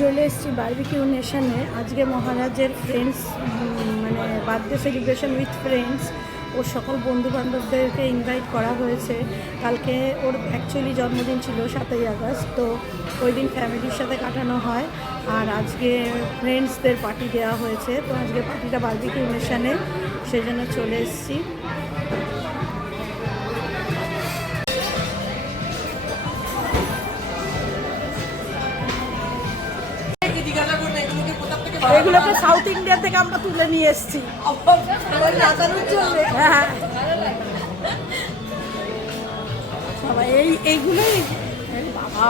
চলে এসেছি বারবিকিউ নেশনে। আজকে মহারাজের ফ্রেন্ডস মানে বার্থডে সেলিব্রেশন উইথ ফ্রেন্ডস। ওর সকল বন্ধুবান্ধবদেরকে ইনভাইট করা হয়েছে। কালকে ওর অ্যাকচুয়ালি জন্মদিন ছিল 7ই আগস্ট, তো ওই দিন ফ্যামিলির সাথে কাটানো হয়। আর আজকে ফ্রেন্ডসদের পার্টি দেওয়া হয়েছে, তো আজকে পার্টিটা বারবিকিউ নেশনে, সেই জন্য চলে এসেছি। এগুলোকে সাউথ ইন্ডিয়া থেকে আমরা তুলে নিয়ে এসেছি। হ্যাঁ, সবাই এইগুলোই বাবা।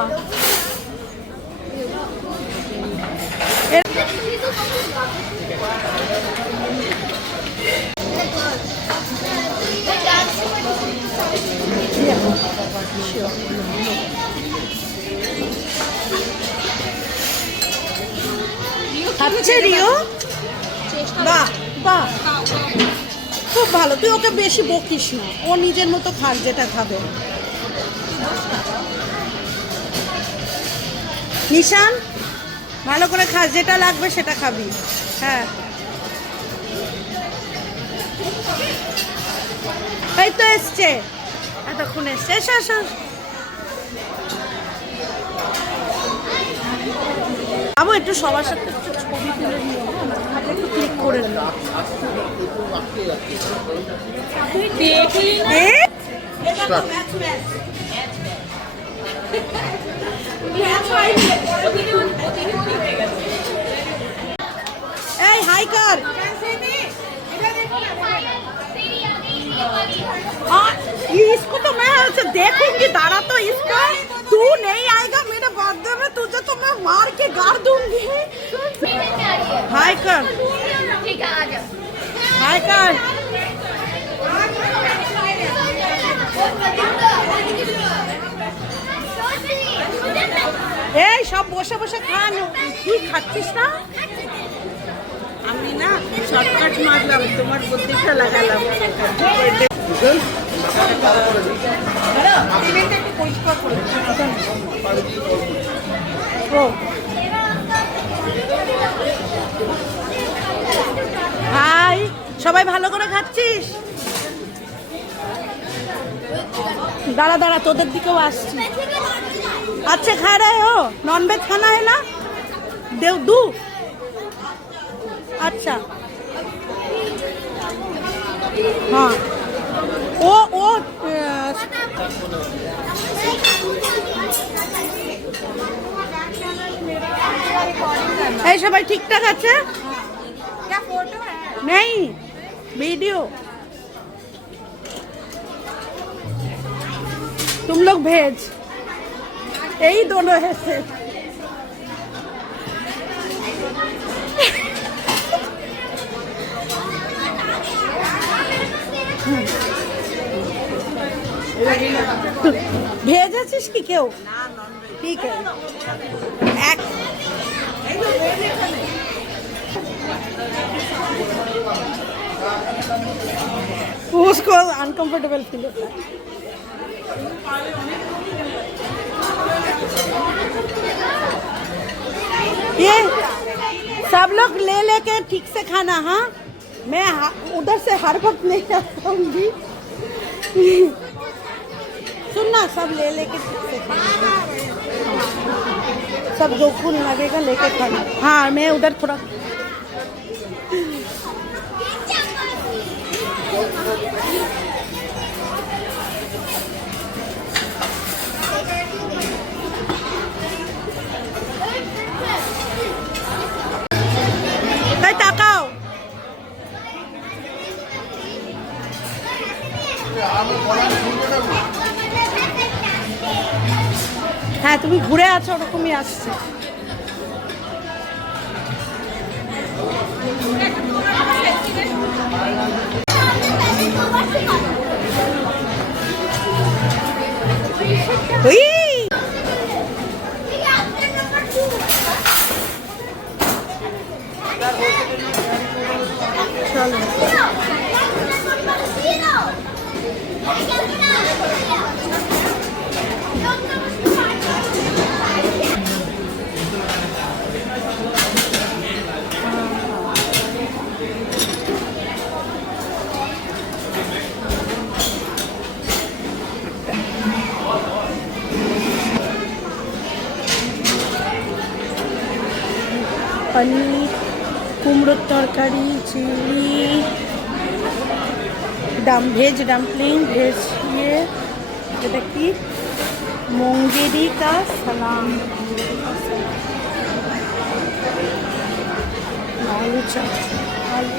খাচ্ছে রিও, বাহ বাহ, খুব ভালো। তুই ওকে বেশি বকিস না, ও নিজের মতো খাক যেটা খাবে। নিশান, ভালো করে খাস, যেটা লাগবে সেটা খাবি। হ্যাঁ, এই তো এসছে, এতক্ষণ এসছে। এসো এসো। আবু একটু সবার সাথে একটু ছবি তুলে নিও, একটু ক্লিক করে নিও। এই হাই কর। इसको तो मैं देखूंगी, दारा तो इसका तू नहीं आएगा मेरे बर्थडे में, तुझे तो मैं मार के गाड़ दूंगी। हाय कर, ठीक है, आ जा। हाय कर। এই সব বসে বসে খান, তুই খাচ্ছিস না? আমি না শর্টকাট মারলাম, তোমার বুদ্ধিটা লাগালাম। হাই, সবাই ভালো করে খাচ্ছিস? দাঁড়া দাঁড়া, তোদের দিকেও আসছি। अच्छा खा रहे हो? नॉन वेज खाना है ना? देव दू। अच्छा हाँ, ओ ऐसा भाई ठीक ठाक আছে? क्या फोटो है? नहीं, वीडियो। तुम लोग भेज, यही दोनों है से। भेजेছিস কি কেউ? ঠিক আছে, এক उसको अनकंफर्टेबल फील होता है। ये सब लोग ले लेके ठीक से खाना। हाँ, मैं उधर से हर वक्त नहीं आऊंगी। सुनना, सब ले लेके ठीक से खाना, सब जो खून लगेगा लेके खाना। हाँ, मैं उधर थोड़ा তাকাও। হ্যাঁ, তুমি ঘুরে আছো, ওরকমই আসছে। চলো পনির, কুমড়োর তরকারি, চিলি, ভেজ ডাম্পলিং, ভেজ এটা কি মুঙ্গেরি কা সালাম, আলু চাপ, আলু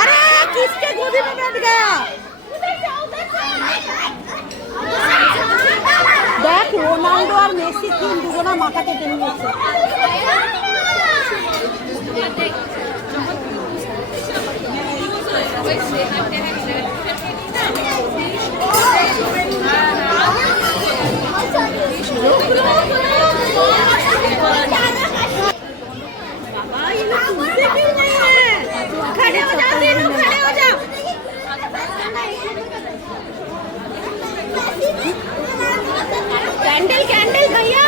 अरे किसके गोदी में बैठ गया? देख रोनाल्डो और मेसी तीन दुगुना माथा केटे निয়েছে। खड़े हो जाओ तीनों, खड़े हो जाओ। कैंडल कैंडल भैया,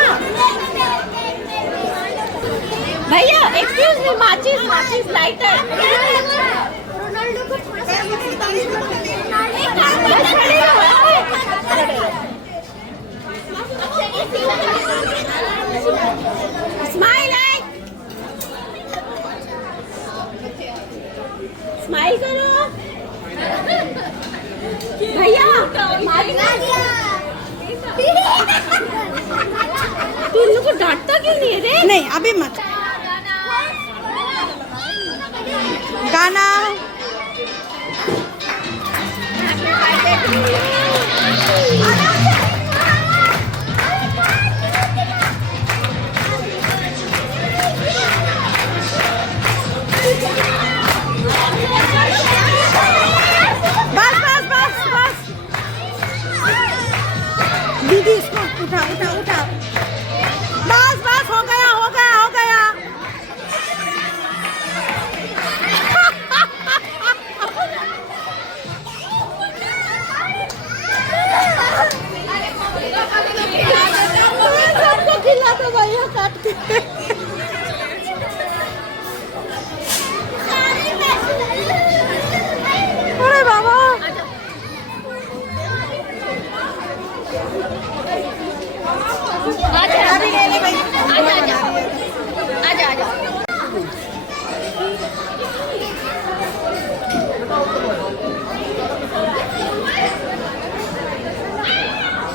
भैया एक्सक्यूज मी, माचिस माचिस लाइटर। रोनाल्डो को थोड़ा सा स्माइल है, स्माइल करो भैया। तू इन लोग को डांटता क्यों नहीं है रे? नहीं अभी मत गाना। दीदी इसको उठा उठा उठा, बस बस हो गया हो गया हो गया। सबको खिला दो भैया काट के। अरे बाबा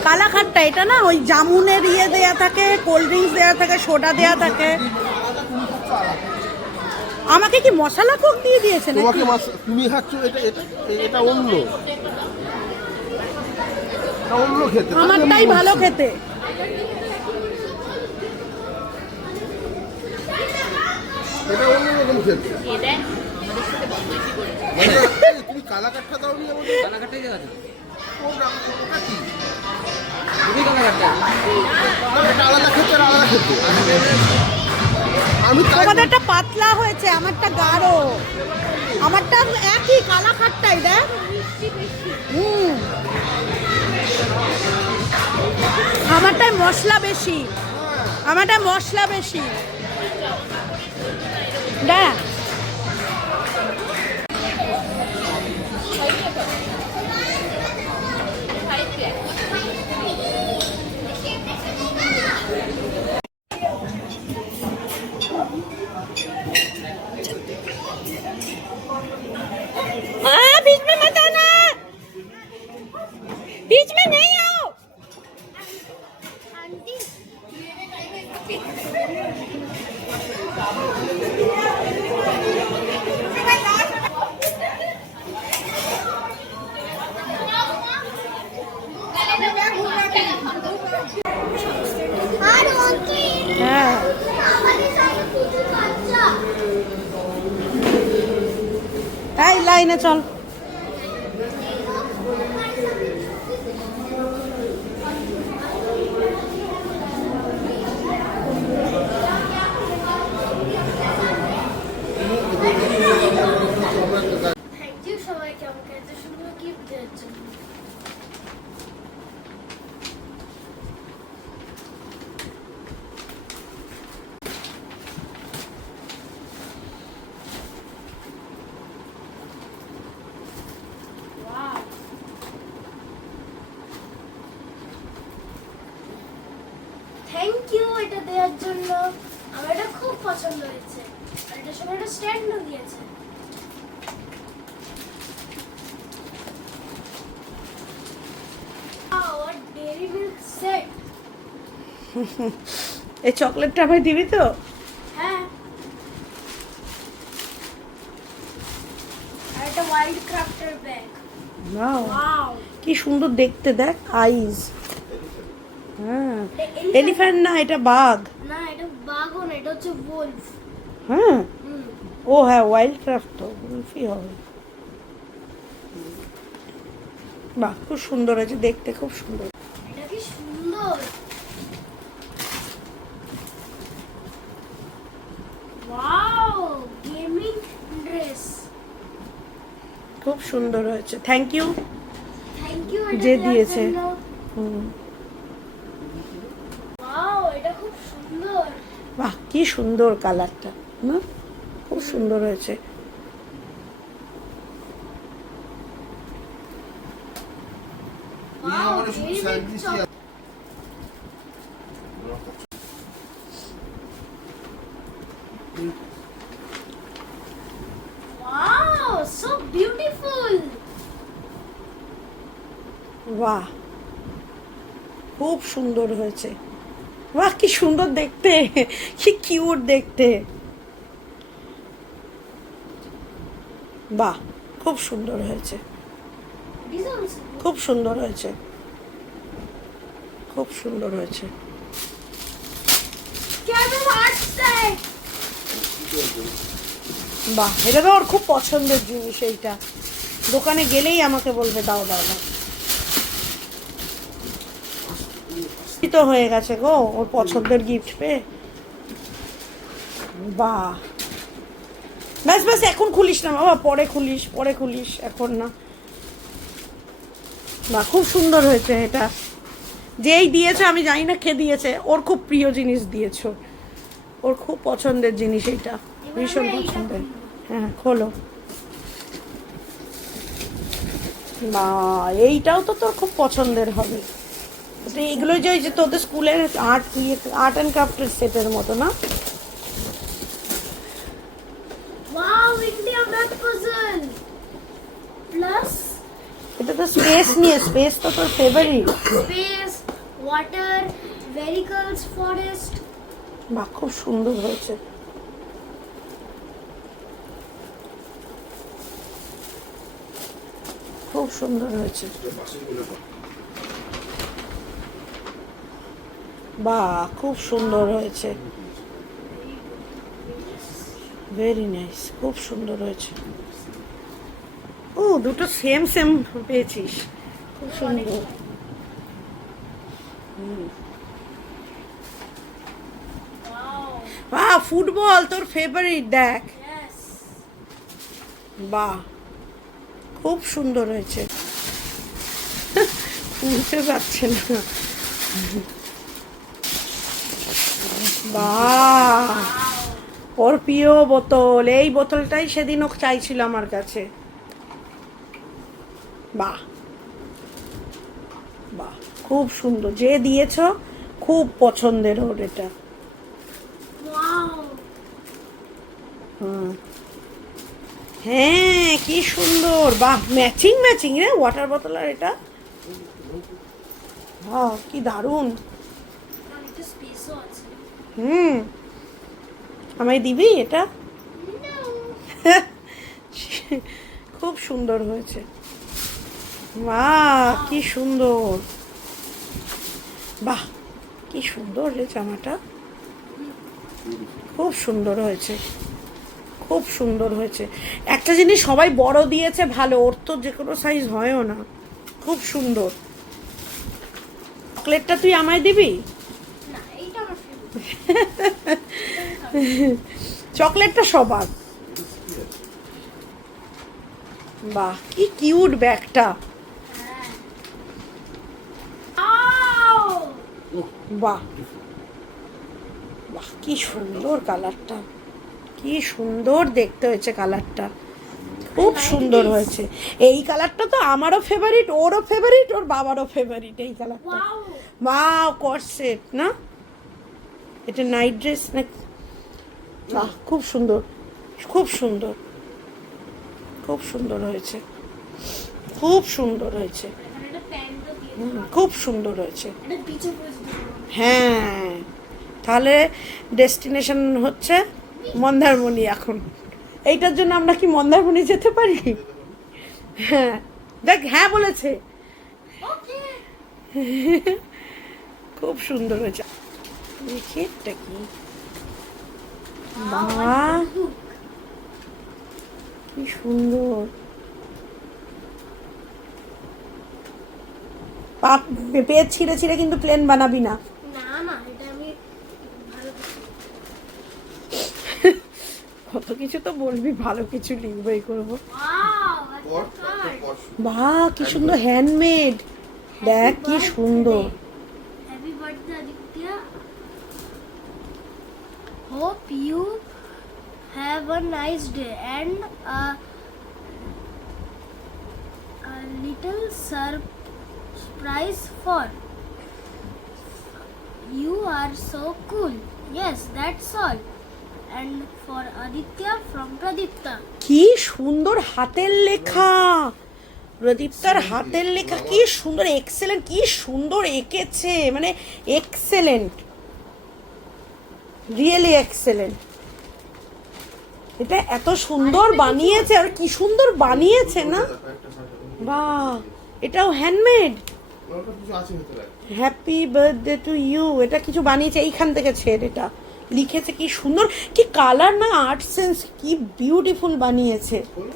কালাখাট্টা এটা না ওই জামুনের ইয়ে দেয়া থাকে, কোল্ড ড্রিঙ্কস দেয়া থাকে, সোডা দেয়া থাকে। আমাকে কি মশলা কোক দিয়ে দিয়েছে নাকি? তোমাকে তুমি খাচ্ছ এটা এটা এটা অন্য খেতে, আমারটাই ভালো খেতে। এটা অন্য রকম খেতে। তুমি কালাকাটটা দাও নি আমাকে? কালাকাটটাই দেওয়া আছে। ওটা কি? তুমি কালাকাটটা। এটা আলাদা খেতে আর আলাদা খেতে। আমি তোমাদেরটা পাতলা হয়েছে, আমারটা গাঢ়। আমারটা একই কালাখাট্টাই দেখ। আমারটায় মশলা বেশি, আমারটায় মশলা বেশি দেখ। बीच में मत आना, बीच में नहीं आओ। লাইনে চল। জন্য আমার এটা খুব পছন্দ হয়েছে আর এটার সঙ্গে একটা স্ট্যান্ডও দিয়েছে আর ডেইরি মিল্ক সেট এই চকলেটটা আমায় দিবি তো? হ্যাঁ আর একটা ওয়াইল্ড ক্রাফটের ব্যাগ ওয়াও, ওয়াও কি সুন্দর দেখতে, দেখ আইজ। হ্যাঁ, এলিফ্যান্ট না, এটা বাঘ। না এটা বাঘও না, এটা হচ্ছে wolf হ্যাঁ, ও হ্যাঁ, ওয়াইল্ড ক্রাফট তো উলফি হবে। বাহ, খুব সুন্দর হয়েছে দেখতে, খুব সুন্দর। এটা কি সুন্দর ওয়াও গেমিং ড্রেস খুব সুন্দর হয়েছে, থ্যাংক ইউ। থ্যাংক ইউ যে দিয়েছে। হুম, ওয়াও এটা খুব সুন্দর বাহ, কি সুন্দর কালারটা না, খুব সুন্দর হয়েছে। নিয়ে আমার শুধু স্যান্ডউইচ ওয়াও সো বিউটিফুল বাহ, খুব সুন্দর হয়েছে। বাহ, কি সুন্দর দেখতে, কি কিউট দেখতে। বাহ, খুব সুন্দর হয়েছে, খুব সুন্দর হয়েছে, খুব সুন্দর হয়েছে। কেমন আসছে বাহ, এটা তো ওর খুব পছন্দের জিনিস। এইটা দোকানে গেলেই আমাকে বলবে দাও দাও দাও। কি তো হয়ে গেছে গো ওর পছন্দের গিফট পেয়ে। বাহ, ব্যাস ব্যাস, এখন খুলিস না বাবা, পরে খুলিস, পরে খুলিস, এখন না। বাহ, খুব সুন্দর হয়েছে এটা। যেই দিয়েছে আমি জানি না কে দিয়েছে, ওর খুব প্রিয় জিনিস দিয়েছো, ওর খুব পছন্দের জিনিস এইটা, ভীষণ পছন্দের। হ্যাঁ, খোলো। বা, এইটাও তো তোর খুব পছন্দের হবে। তো এগুলো যে ওই যে তোদের স্কুলের আর্ট অ্যান্ড ক্রাফটের সেটের মতো না? Wow India map puzzle plus এটা তো স্পেস নিয়ে, স্পেস তো তোর favourite. Space water vehicles forest বাহ, খুব সুন্দর হয়েছে। খুব সুন্দর হয়েছে। বাহ, খুব সুন্দর হয়েছে, ভেরি নাইস, খুব সুন্দর হয়েছে। ও, দুটো সেম সেম পেয়েছিস, খুব সুন্দর। ওয়াও বাহ, ফুটবল তোর ফেভারিট, দেখ। ইয়েস বাহ, খুব সুন্দর হয়েছে। উঠতে পারছে না। বাহ, ওর প্রিয় বোতল, এই বোতলটাই সেদিন ও চাইছিল আমার কাছে। বাহ বাহ, খুব সুন্দর, যে দিয়েছ খুব পছন্দের ওর এটা। ওয়াও হুম, হ্যাঁ, কি সুন্দর। বাহ, ম্যাচিং ম্যাচিং রে, ওয়াটার বোতল আর এটা। বাহ, কি দারুণ। অনেকটা স্পেসও আছে হুম, আমায় দিবি এটা? খুব সুন্দর হয়েছে। বাহ, কি সুন্দর। বাহ, কি সুন্দর রে জামাটা, খুব সুন্দর হয়েছে, খুব সুন্দর হয়েছে। একটা জিনিস সবাই বড় দিয়েছে ভালো, ওর তো যে কোনো সাইজ হয়ও না। খুব সুন্দর। চকলেটটা তুই আমায় দিবি? না এইটা আমার ফেভারিট চকলেটটা সবার। বাহ, কি কিউট ব্যাগটা। বাহ বাহ, কি সুন্দর কালারটা, কি সুন্দর দেখতে হয়েছে কালারটা, খুব সুন্দর হয়েছে। এই কালারটা তো আমারও ফেভারিট, ওরও ফেভারিট, ওর বাবারও ফেভারিট এই কালারটা। ওয়াও ওয়াও, কর্সেট না, এটা নাইট ড্রেস না? বাহ, খুব সুন্দর, খুব সুন্দর, খুব সুন্দর হয়েছে, খুব সুন্দর হয়েছে, এখানে একটা প্যান্টও দিয়ে খুব সুন্দর হয়েছে। এটা পিছে পড়েছে। হ্যাঁ, তাহলে ডেস্টিনেশন হচ্ছে মন্দারমণি এখন। এইটার জন্য আমরা কি মন্দারমণি যেতে পারি? হ্যাঁ, দেখ, হ্যাঁ বলেছে। ওকে। খুব সুন্দর হয়েছে। দেখি এটা কি, বাহ কি সুন্দর। পেজ ছিঁড়ে ছিঁড়ে কিন্তু প্লেন বানাবি না। না না, এটা আমি ভালো কত কিছু তো বলবি, ভালো কিছু লিখবই করবো। ওয়াও, পর আচ্ছা কার্ড। পর বাহ, কি সুন্দর হ্যান্ডমেড। দেখ কি সুন্দর। Happy birthday, Aditya. Hope you have a nice day and a little surprise for you are so cool. Yes, that's all. And for Aditya from Pradipta. কি সুন্দর হাতের লেখা, প্রদীপ্তার হাতের লেখা কি সুন্দর, এক্সেলেন্ট, কি সুন্দর এঁকেছে, মানে এক্সেলেন্ট, রিয়েলি এক্সেলেন্ট। এটা এত সুন্দর বানিয়েছে, আর কি সুন্দর বানিয়েছে না? বাহ, এটাও হ্যান্ডমেড। ওটা কিছু আছে ভেতরে। হ্যাপি বার্থডে টু ইউ, এটা কিছু বানিয়েছে এইখান থেকে ছেড়ে, এটা লিখেছে কি সুন্দর, কি কালার না, আর্ট সেন্স, কি বিউটিফুল বানিয়েছে। বলো।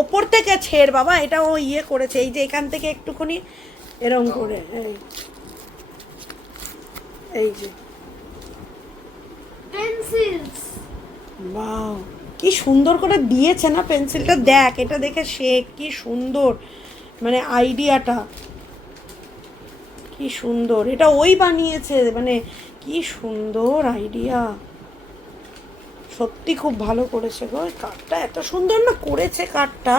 ওপর থেকে ছেড় বাবা, এটা ও ইয়ে করেছে, এই যে এখান থেকে একটুখানি এরম করে, এই যে Pencils. বাহ, কি সুন্দর করে দিয়েছে না পেন্সিলটা। দেখ, এটা দেখে শেখ, কি সুন্দর, মানে আইডিয়াটা কি সুন্দর। এটা ওই বানিয়েছে, মানে কি সুন্দর আইডিয়া, সত্যি খুব ভালো করেছে গো। কার্ডটা এত সুন্দর না করেছে, কার্ডটা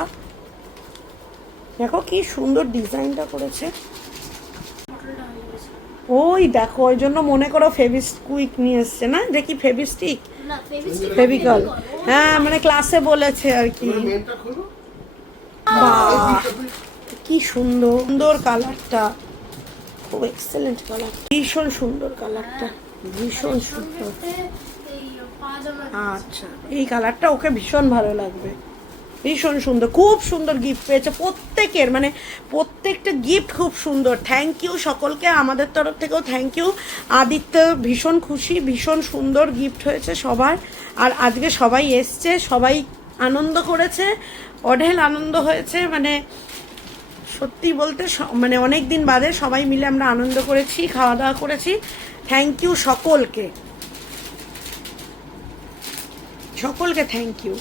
দেখো কি সুন্দর ডিজাইনটা করেছে। বটলটা হয়ে গেছে। ওই দেখো, ওই জন্য মনে করো ফেভিস্কুইক নিয়ে এসছে না, দেখি ফেভিস্টিক, না, ফেভিস্টিক। ফেভিকল। হ্যাঁ, মানে ক্লাসে বলেছে আর কি। এবার মেনটা খোলো। বাহ, কি সুন্দর সুন্দর কালারটা, খুব এক্সেলেন্ট কালার, ভীষণ সুন্দর কালারটা, ভীষণ সুন্দর। এই পাজামা। আচ্ছা, এই কালারটা ওকে ভীষণ ভালো লাগবে, ভীষণ সুন্দর, খুব সুন্দর গিফট পেয়েছে প্রত্যেকের, মানে প্রত্যেকটা গিফট খুব সুন্দর। থ্যাংক ইউ সকলকে, আমাদের তরফ থেকেও থ্যাংক ইউ। আদিত্য ভীষণ খুশি, ভীষণ সুন্দর গিফট হয়েছে সবার। আর আজকে সবাই এসছে, সবাই আনন্দ করেছে, অঢেল আনন্দ হয়েছে, মানে সত্যি বলতে মানে অনেক দিন বাদে সবাই মিলে আমরা আনন্দ করেছি, খাওয়া দাওয়া করেছি। থ্যাংক ইউ সকলকে, সকলকে থ্যাংক ইউ।